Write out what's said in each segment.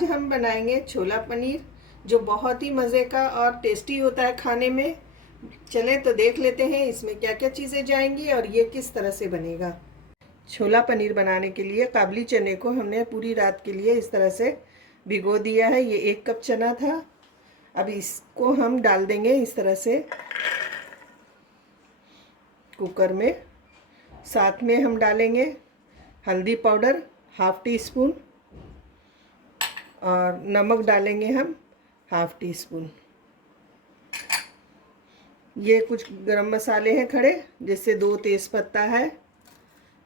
आज हम बनाएंगे छोला पनीर, जो बहुत ही मज़े का और टेस्टी होता है खाने में। चले तो देख लेते हैं इसमें क्या क्या चीज़ें जाएंगी और ये किस तरह से बनेगा। छोला पनीर बनाने के लिए काबली चने को हमने पूरी रात के लिए इस तरह से भिगो दिया है। ये 1 कप चना था। अब इसको हम डाल देंगे इस तरह से कुकर में। साथ में हम डालेंगे हल्दी पाउडर ½ टी स्पून और नमक डालेंगे हम ½ टी स्पून। ये कुछ गरम मसाले हैं खड़े, जैसे 2 तेज़पत्ता है,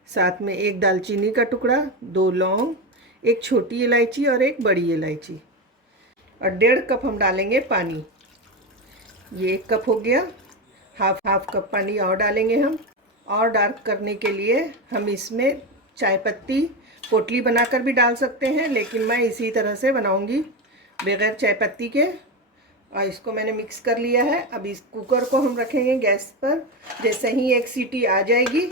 साथ में 1 दालचीनी का टुकड़ा, 2 लौंग, 1 छोटी इलायची और 1 बड़ी इलायची, और 1.5 कप हम डालेंगे पानी। ये 1 कप हो गया। हाफ कप पानी और डालेंगे हम। और डार्क करने के लिए हम इसमें चाय पत्ती पोटली बनाकर भी डाल सकते हैं, लेकिन मैं इसी तरह से बनाऊंगी बगैर चाय पत्ती के। और इसको मैंने मिक्स कर लिया है। अब इस कुकर को हम रखेंगे गैस पर। जैसे ही 1 सीटी आ जाएगी,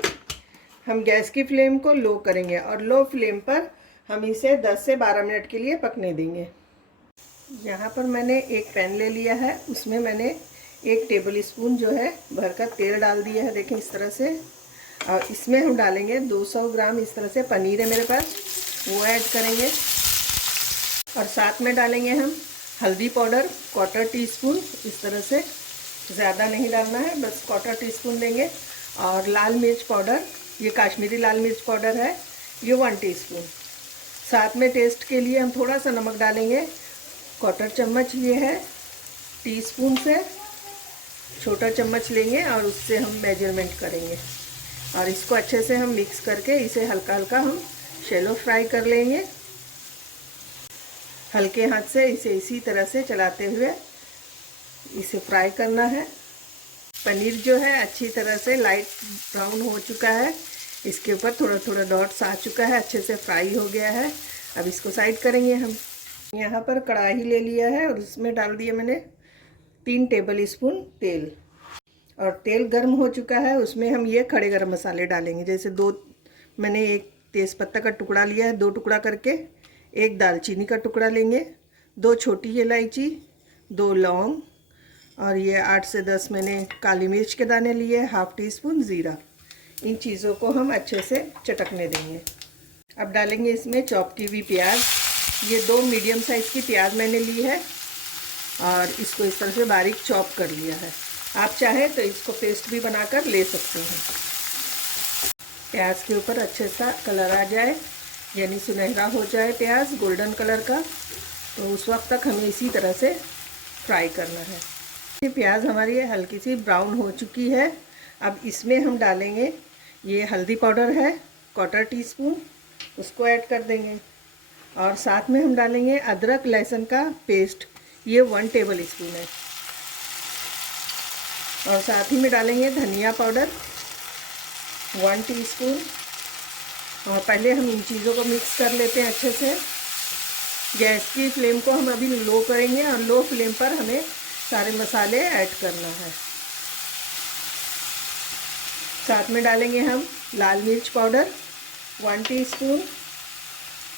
हम गैस की फ्लेम को लो करेंगे और लो फ्लेम पर हम इसे 10 से 12 मिनट के लिए पकने देंगे। यहाँ पर मैंने एक पैन ले लिया है, उसमें मैंने 1 टेबल स्पून जो है भरकर तेल डाल दिया है, देखें इस तरह से। और इसमें हम डालेंगे 200 ग्राम इस तरह से पनीर है मेरे पास, वो ऐड करेंगे। और साथ में डालेंगे हम हल्दी पाउडर 1/4 टीस्पून इस तरह से, ज़्यादा नहीं डालना है, बस 1/4 टीस्पून लेंगे। और लाल मिर्च पाउडर, ये काश्मीरी लाल मिर्च पाउडर है, ये 1 टीस्पून। साथ में टेस्ट के लिए हम थोड़ा सा नमक डालेंगे, 1/4 चम्मच ये है। टीस्पून से छोटा चम्मच लेंगे और उससे हम मेजरमेंट करेंगे। और इसको अच्छे से हम मिक्स करके इसे हल्का हल्का हम शैलो फ्राई कर लेंगे। हल्के हाथ से इसे इसी तरह से चलाते हुए इसे फ्राई करना है। पनीर जो है अच्छी तरह से लाइट ब्राउन हो चुका है, इसके ऊपर थोड़ा थोड़ा डॉट्स आ चुका है, अच्छे से फ्राई हो गया है। अब इसको साइड करेंगे हम। यहाँ पर कढ़ाई ले लिया है और उसमें डाल दिया मैंने 3 टेबल स्पून तेल। और तेल गर्म हो चुका है, उसमें हम ये खड़े गरम मसाले डालेंगे। जैसे मैंने 1 तेज़पत्ता का टुकड़ा लिया है, 2 टुकड़ा करके। 1 दालचीनी का टुकड़ा लेंगे, 2 छोटी इलायची, 2 लौंग, और ये 8 से 10 मैंने काली मिर्च के दाने लिए, ½ टीस्पून ज़ीरा। इन चीज़ों को हम अच्छे से चटकने देंगे। अब डालेंगे इसमें चॉप की हुई प्याज। ये 2 मीडियम साइज़ की प्याज मैंने ली है और इसको इस तरह से बारीक चॉप कर लिया है। आप चाहें तो इसको पेस्ट भी बनाकर ले सकते हैं। प्याज के ऊपर अच्छे सा कलर आ जाए, यानी सुनहरा हो जाए प्याज, गोल्डन कलर का, तो उस वक्त तक हमें इसी तरह से फ्राई करना है। ये प्याज हमारी हल्की सी ब्राउन हो चुकी है। अब इसमें हम डालेंगे, ये हल्दी पाउडर है 1/4 टीस्पून, उसको ऐड कर देंगे। और साथ में हम डालेंगे अदरक लहसुन का पेस्ट, ये 1 टेबल स्पून है। और साथ ही में डालेंगे धनिया पाउडर 1 टीस्पून। और पहले हम इन चीज़ों को मिक्स कर लेते हैं अच्छे से। गैस की फ्लेम को हम अभी लो करेंगे और लो फ्लेम पर हमें सारे मसाले ऐड करना है। साथ में डालेंगे हम लाल मिर्च पाउडर 1 टीस्पून,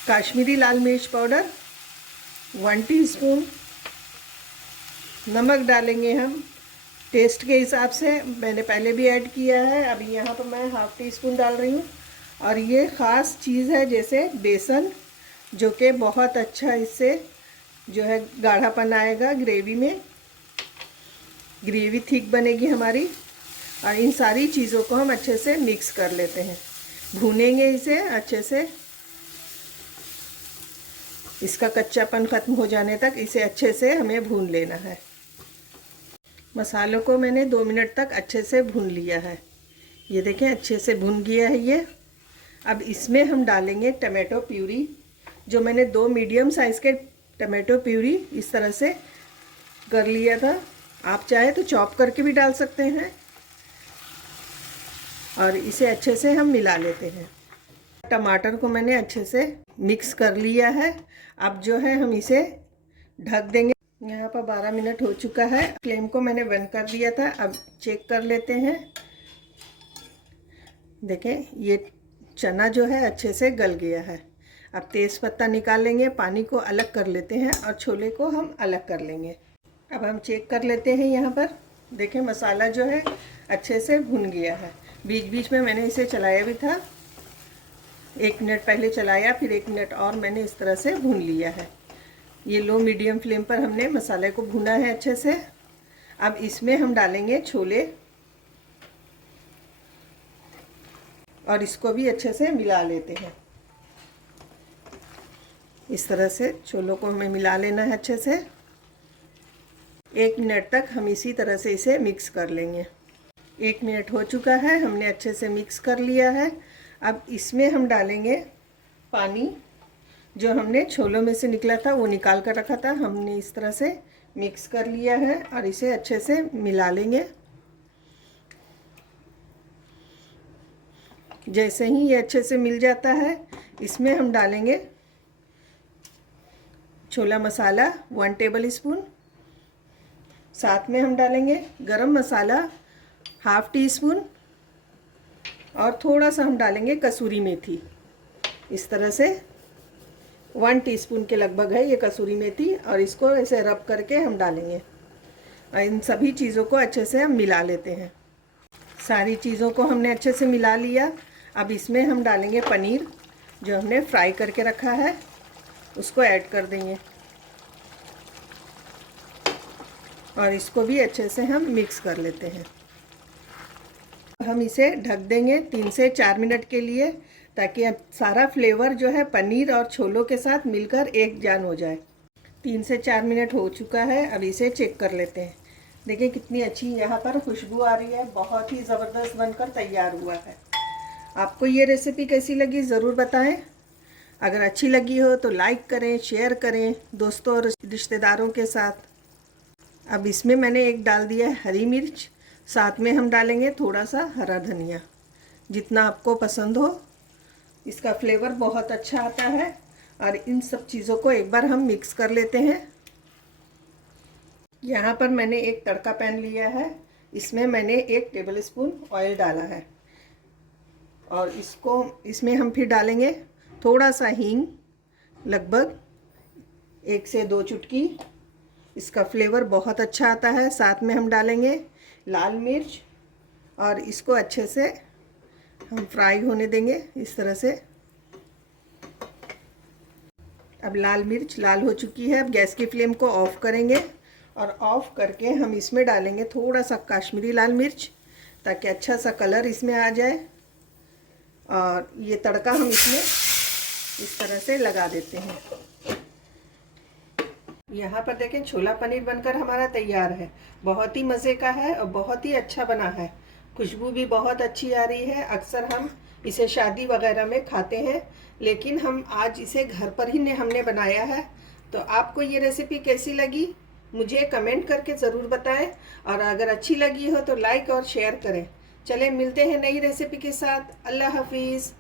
काश्मीरी लाल मिर्च पाउडर 1 टीस्पून, नमक डालेंगे हम टेस्ट के हिसाब से, मैंने पहले भी ऐड किया है, अभी यहाँ पर मैं ½ टीस्पून डाल रही हूँ। और ये ख़ास चीज़ है जैसे बेसन, जो कि बहुत अच्छा इससे जो है गाढ़ापन आएगा ग्रेवी में, ग्रेवी थिक बनेगी हमारी। और इन सारी चीज़ों को हम अच्छे से मिक्स कर लेते हैं, भूनेंगे इसे अच्छे से, इसका कच्चापन ख़त्म हो जाने तक इसे अच्छे से हमें भून लेना है। मसालों को मैंने 2 मिनट तक अच्छे से भून लिया है, ये देखें अच्छे से भून गया है ये। अब इसमें हम डालेंगे टमाटो प्यूरी, जो मैंने 2 मीडियम साइज़ के टमाटो प्यूरी इस तरह से कर लिया था। आप चाहे तो चॉप करके भी डाल सकते हैं। और इसे अच्छे से हम मिला लेते हैं। टमाटर को मैंने अच्छे से मिक्स कर लिया है। अब जो है हम इसे ढक देंगे। यहाँ पर 12 मिनट हो चुका है, फ्लेम को मैंने बंद कर दिया था। अब चेक कर लेते हैं। देखें ये चना जो है अच्छे से गल गया है। अब तेज़ पत्ता निकाल लेंगे, पानी को अलग कर लेते हैं और छोले को हम अलग कर लेंगे। अब हम चेक कर लेते हैं। यहाँ पर देखें मसाला जो है अच्छे से भुन गया है। बीच बीच में मैंने इसे चलाया भी था, 1 मिनट पहले चलाया, फिर 1 मिनट और मैंने इस तरह से भून लिया है। ये लो मीडियम फ्लेम पर हमने मसाले को भुना है अच्छे से। अब इसमें हम डालेंगे छोले और इसको भी अच्छे से मिला लेते हैं। इस तरह से छोलों को हमें मिला लेना है अच्छे से। 1 मिनट तक हम इसी तरह से इसे मिक्स कर लेंगे। 1 मिनट हो चुका है, हमने अच्छे से मिक्स कर लिया है। अब इसमें हम डालेंगे पानी, जो हमने छोलों में से निकला था वो निकाल कर रखा था। हमने इस तरह से मिक्स कर लिया है और इसे अच्छे से मिला लेंगे। जैसे ही ये अच्छे से मिल जाता है, इसमें हम डालेंगे छोला मसाला 1 टेबल स्पून। साथ में हम डालेंगे गरम मसाला 1/2 टीस्पून और थोड़ा सा हम डालेंगे कसूरी मेथी। इस तरह से 1 टीस्पून के लगभग है ये कसूरी मेथी, और इसको ऐसे रब करके हम डालेंगे। और इन सभी चीज़ों को अच्छे से हम मिला लेते हैं। सारी चीज़ों को हमने अच्छे से मिला लिया। अब इसमें हम डालेंगे पनीर, जो हमने फ्राई करके रखा है, उसको ऐड कर देंगे और इसको भी अच्छे से हम मिक्स कर लेते हैं। हम इसे ढक देंगे 3 से 4 मिनट के लिए, ताकि सारा फ्लेवर जो है पनीर और छोलों के साथ मिलकर एक जान हो जाए। 3 से 4 मिनट हो चुका है। अब इसे चेक कर लेते हैं। देखिए कितनी अच्छी यहाँ पर खुशबू आ रही है, बहुत ही ज़बरदस्त बनकर तैयार हुआ है। आपको ये रेसिपी कैसी लगी ज़रूर बताएं। अगर अच्छी लगी हो तो लाइक करें, शेयर करें दोस्तों और रिश्तेदारों के साथ। अब इसमें मैंने एक डाल दिया है हरी मिर्च, साथ में हम डालेंगे थोड़ा सा हरा धनिया, जितना आपको पसंद हो। इसका फ्लेवर बहुत अच्छा आता है। और इन सब चीज़ों को एक बार हम मिक्स कर लेते हैं। यहाँ पर मैंने एक तड़का पैन लिया है, इसमें मैंने 1 टेबल स्पून ऑयल डाला है और इसमें हम फिर डालेंगे थोड़ा सा हींग, लगभग 1 से 2 चुटकी। इसका फ्लेवर बहुत अच्छा आता है। साथ में हम डालेंगे लाल मिर्च और इसको अच्छे से हम फ्राई होने देंगे इस तरह से। अब लाल मिर्च लाल हो चुकी है। अब गैस की फ्लेम को ऑफ़ करेंगे और ऑफ़ करके हम इसमें डालेंगे थोड़ा सा कश्मीरी लाल मिर्च, ताकि अच्छा सा कलर इसमें आ जाए। और ये तड़का हम इसमें इस तरह से लगा देते हैं। यहाँ पर देखें छोला पनीर बनकर हमारा तैयार है। बहुत ही मज़े का है और बहुत ही अच्छा बना है। खुशबू भी बहुत अच्छी आ रही है। अक्सर हम इसे शादी वगैरह में खाते हैं, लेकिन हम आज इसे घर पर ही हमने बनाया है। तो आपको ये रेसिपी कैसी लगी मुझे कमेंट करके ज़रूर बताएं, और अगर अच्छी लगी हो तो लाइक और शेयर करें। चलें मिलते हैं नई रेसिपी के साथ। अल्लाह हाफिज़।